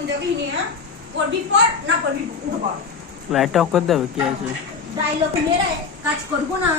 Phone যাবি নিয়ে পড়বি পর না পড়বি উঠে পড়। লাইটটা অফ করে দেবে কি আছে? ডায়লগ মেরে কাজ করবো না।